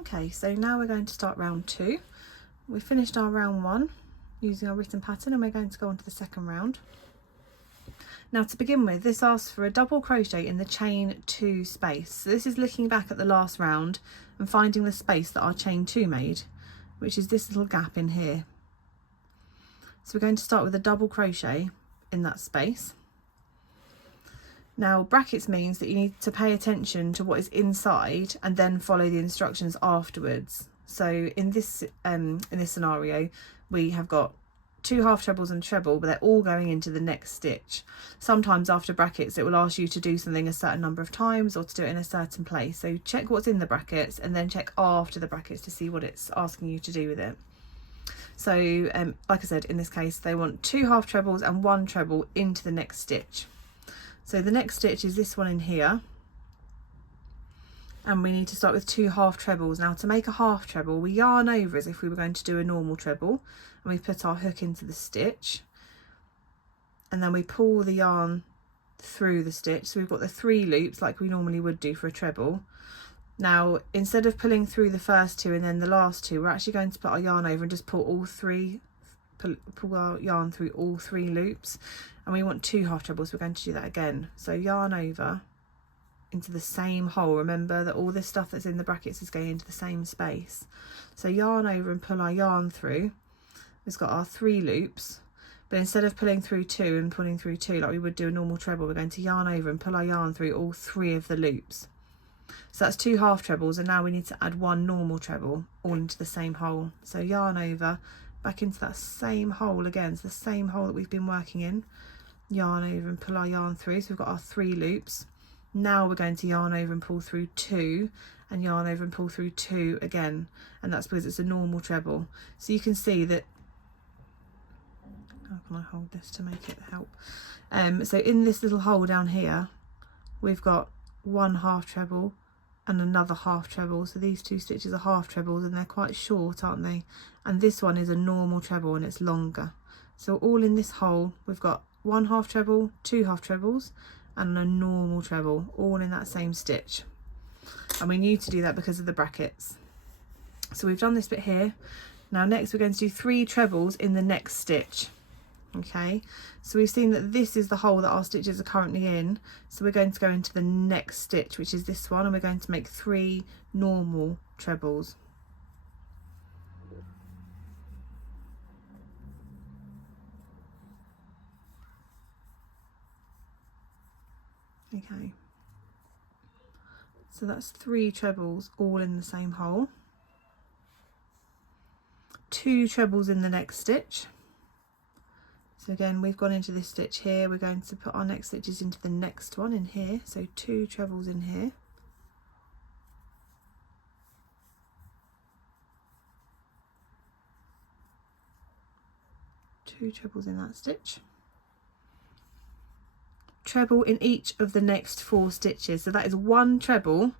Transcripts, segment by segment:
Okay, so now we're going to start round 2. We finished our round 1 using our written pattern, and we're going to go on to the second round. Now, to begin with, this asks for a double crochet in the chain 2 space. So this is looking back at the last round and finding the space that our chain 2 made, which is this little gap in here. So we're going to start with a double crochet in that space. Now, brackets means that you need to pay attention to what is inside and then follow the instructions afterwards. So in this scenario, we have got 2 half trebles and a treble, but they're all going into the next stitch. Sometimes after brackets, it will ask you to do something a certain number of times or to do it in a certain place. So check what's in the brackets and then check after the brackets to see what it's asking you to do with it. So like I said, in this case, they want 2 half trebles and 1 treble into the next stitch. So the next stitch is this one in here, and we need to start with 2 half trebles. Now, to make a half treble, we yarn over as if we were going to do a normal treble, and we put our hook into the stitch, and then we pull the yarn through the stitch. So we've got the 3 loops like we normally would do for a treble. Now, instead of pulling through the first 2 and then the last 2, we're actually going to put our yarn over and just pull our yarn through all 3 loops, and we want 2 half trebles. We're going to do that again. So yarn over into the same hole. Remember that all this stuff that's in the brackets is going into the same space. So yarn over and pull our yarn through. We've got our 3 loops, but instead of pulling through 2 and pulling through 2 like we would do a normal treble, we're going to yarn over and pull our yarn through all 3 of the loops. So that's 2 half trebles, and now we need to add 1 normal treble all into the same hole. So yarn over, back into that same hole again, so the same hole that we've been working in. Yarn over and pull our yarn through, so we've got our 3 loops. Now we're going to yarn over and pull through 2, and yarn over and pull through 2 again, and that's because it's a normal treble. So you can see that, how can I hold this to make it help? So in this little hole down here, we've got 1 half treble and another half treble. So these 2 stitches are half trebles, and they're quite short, aren't they? And this one is a normal treble and it's longer. So all in this hole, we've got 1 half treble, 2 half trebles, and a normal treble, all in that same stitch. And we need to do that because of the brackets. So we've done this bit here. Now next we're going to do 3 trebles in the next stitch. Okay, so we've seen that this is the hole that our stitches are currently in, so we're going to go into the next stitch, which is this one, and we're going to make 3 normal trebles. Okay, so that's 3 trebles all in the same hole, 2 trebles in the next stitch. So again, we've gone into this stitch here, we're going to put our next stitches into the next one in here, so 2 trebles in here. Two trebles in that stitch. Treble in each of the next 4 stitches, so that is 1 treble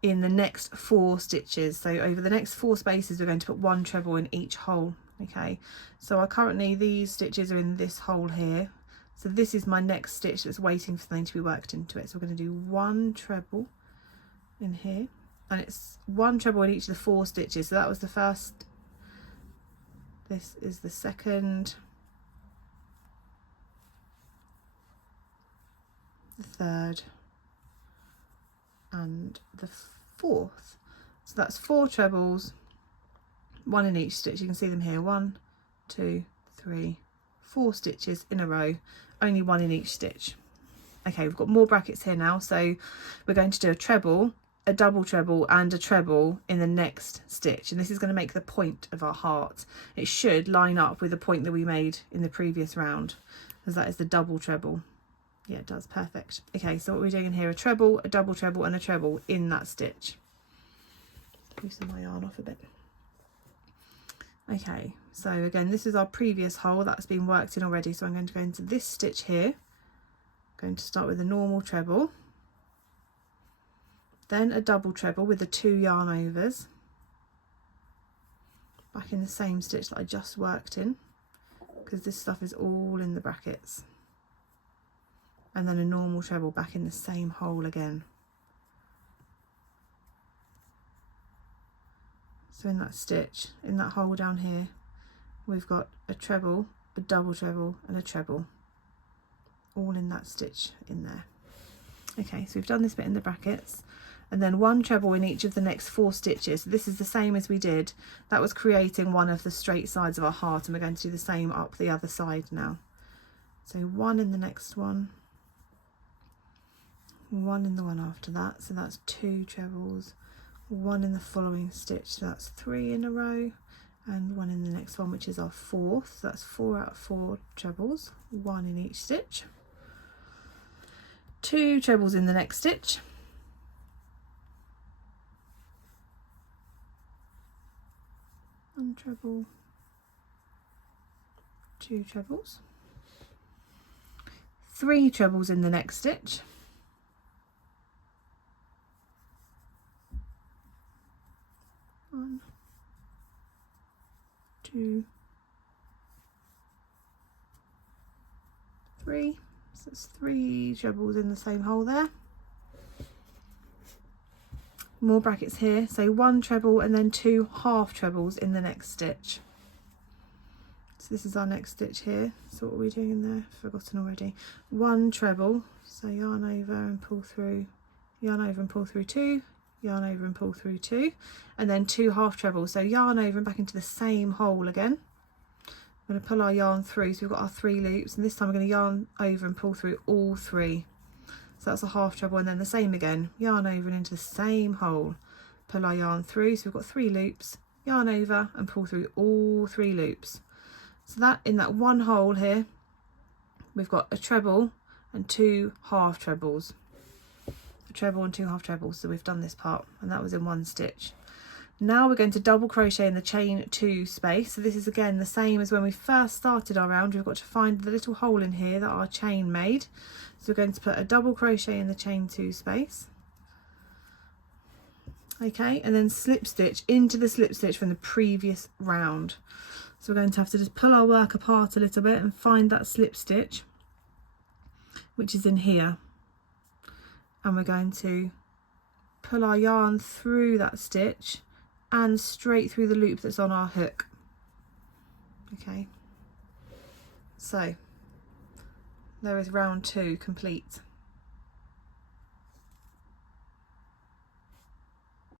in the next 4 stitches. So over the next 4 spaces, we're going to put 1 treble in each hole. Okay, so currently these stitches are in this hole here, so this is my next stitch that's waiting for something to be worked into it. So we're going to do 1 treble in here, and it's 1 treble in each of the 4 stitches. So that was the first, this is the second, the third, and the 4th. So that's 4 trebles, 1 in each stitch. You can see them here, 1, 2, 3, 4 stitches in a row, only 1 in each stitch. Okay, we've got more brackets here now, so we're going to do a treble, a double treble and a treble in the next stitch, and this is going to make the point of our heart. It should line up with the point that we made in the previous round, because that is the double treble. Yeah, it does, perfect. Okay, so what we're doing in here, a treble, a double treble and a treble in that stitch. Loosen my yarn off a bit. Okay, so again, this is our previous hole that's been worked in already, so I'm going to go into this stitch here. I'm going to start with a normal treble, then a double treble with the 2 yarn overs, back in the same stitch that I just worked in, because this stuff is all in the brackets, and then a normal treble back in the same hole again. So in that stitch, in that hole down here, we've got a treble, a double treble and a treble, all in that stitch in there. Okay, so we've done this bit in the brackets, and then 1 treble in each of the next 4 stitches. So this is the same as we did. That was creating one of the straight sides of our heart, and we're going to do the same up the other side now. So 1 in the next one, 1 in the one after that, so that's 2 trebles, 1 in the following stitch, so that's 3 in a row, and 1 in the next one, which is our 4th, so that's 4 out of 4 trebles, 1 in each stitch, 2 trebles in the next stitch, 1 treble, 2 trebles, 3 trebles in the next stitch, 1, 2, 3, so it's 3 trebles in the same hole there. More brackets here, so 1 treble and then 2 half trebles in the next stitch. So this is our next stitch here. So what are we doing in there? Forgotten already. 1 treble, so yarn over and pull through, yarn over and pull through 2, yarn over and pull through 2, and then 2 half trebles, so yarn over and back into the same hole again. We're going to pull our yarn through, so we've got our 3 loops, and this time we're going to yarn over and pull through all 3. So that's a half treble, and then the same again, yarn over and into the same hole, pull our yarn through, so we've got 3 loops, yarn over and pull through all 3 loops. So that in that one hole here, we've got a treble and 2 half trebles. A treble and 2 half trebles, so we've done this part, and that was in 1 stitch. Now we're going to double crochet in the chain 2 space. So this is again the same as when we first started our round. We've got to find the little hole in here that our chain made. So we're going to put a double crochet in the chain 2 space. Okay, and then slip stitch into the slip stitch from the previous round. So we're going to have to just pull our work apart a little bit and find that slip stitch, which is in here. And we're going to pull our yarn through that stitch and straight through the loop that's on our hook. Okay, so there is round 2 complete.